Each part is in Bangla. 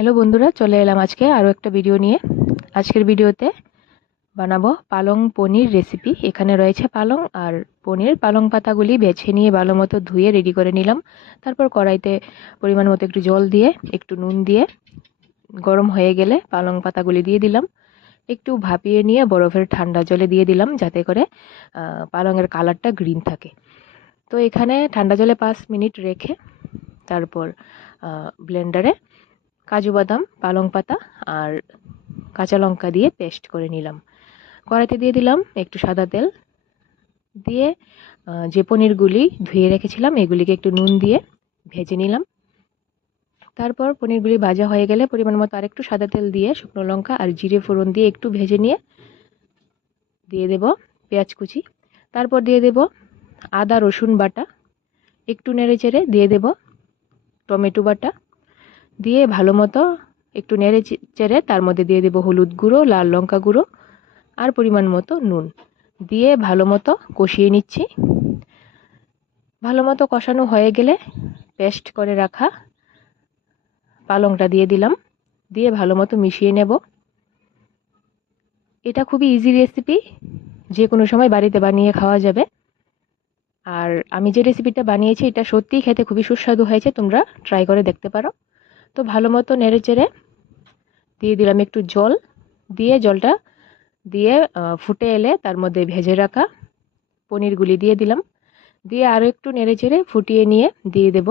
হ্যালো বন্ধুরা, চলে এলাম আজকে আরও একটা ভিডিও নিয়ে। আজকের ভিডিওতে বানাবো পালং পনির রেসিপি। এখানে রয়েছে পালং আর পনির। পালং পাতাগুলি বেছে নিয়ে ভালো মতো ধুয়ে রেডি করে নিলাম। তারপর কড়াইতে পরিমাণ মতো একটু জল দিয়ে একটু নুন দিয়ে গরম হয়ে গেলে পালং পাতাগুলি দিয়ে দিলাম। একটু ভাপিয়ে নিয়ে বরফের ঠান্ডা জলে দিয়ে দিলাম, যাতে করে পালংয়ের কালারটা গ্রিন থাকে। তো এখানে ঠান্ডা জলে 5 মিনিট রেখে তারপর ব্লেন্ডারে কাজু বাদাম, পালং পাতা আর কাঁচা লঙ্কা দিয়ে পেস্ট করে নিলাম। কড়াইতে দিয়ে দিলাম একটু সাদা তেল দিয়ে যে পনিরগুলি ধুয়ে রেখেছিলাম এগুলিকে একটু নুন দিয়ে ভেজে নিলাম। তারপর পনিরগুলি ভাজা হয়ে গেলে পরিমাণ মতো আরেকটু সাদা তেল দিয়ে শুকনো লঙ্কা আর জিরে ফোড়ন দিয়ে একটু ভেজে নিয়ে দিয়ে দেব পেঁয়াজ কুচি। তারপর দিয়ে দেব আদা রসুন বাটা, একটু নেড়ে চেড়ে দিয়ে দেব টমেটো বাটা, দিয়ে ভালো মতো একটু নেড়ে চেড়ে তার মধ্যে দিয়ে দেব হলুদ গুঁড়ো, লাল লঙ্কা গুঁড়ো আর পরিমাণ মতো নুন দিয়ে ভালো মতো কষিয়ে নিচ্ছি। ভালো মতো কষানো হয়ে গেলে পেস্ট করে রাখা পালংটা দিয়ে দিলাম, দিয়ে ভালো মতো মিশিয়ে নেব। এটা খুবই ইজি রেসিপি, যে কোনো সময় বাড়িতে বানিয়ে খাওয়া যাবে। আর আমি যে রেসিপিটা বানিয়েছি এটা সত্যিই খেতে খুবই সুস্বাদু হয়েছে, তোমরা ট্রাই করে দেখতে পারো। তো ভালো মতো নেড়ে চেড়ে দিয়ে দিলাম একটু জল, দিয়ে জলটা দিয়ে ফুটে এলে তার মধ্যে ভেজে রাখা পনিরগুলি দিয়ে দিলাম, দিয়ে আরও একটু নেড়ে চেড়ে ফুটিয়ে নিয়ে দিয়ে দেব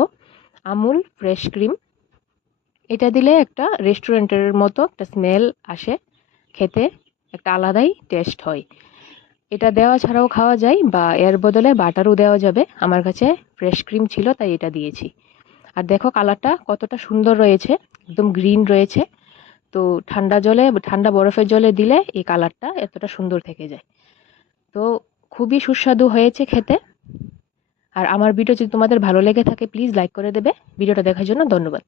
আমুল ফ্রেশ ক্রিম। এটা দিলে একটা রেস্টুরেন্টের মতো একটা স্মেল আসে, খেতে একটা আলাদাই টেস্ট হয়। এটা দেওয়া ছাড়াও খাওয়া যায় বা এর বদলে বাটারও দেওয়া যাবে। আমার কাছে ফ্রেশ ক্রিম ছিল তাই এটা দিয়েছি। আর দেখো কালারটা কতটা সুন্দর রয়েছে, একদম গ্রিন রয়েছে। তো ঠান্ডা বরফের জলে দিলে এই কালারটা এতটা সুন্দর থেকে যায়। তো খুবই সুস্বাদু হয়েছে খেতে। আর আমার ভিডিও যদি তোমাদের ভালো লেগে থাকে প্লিজ লাইক করে দেবে। ভিডিওটা দেখার জন্য ধন্যবাদ।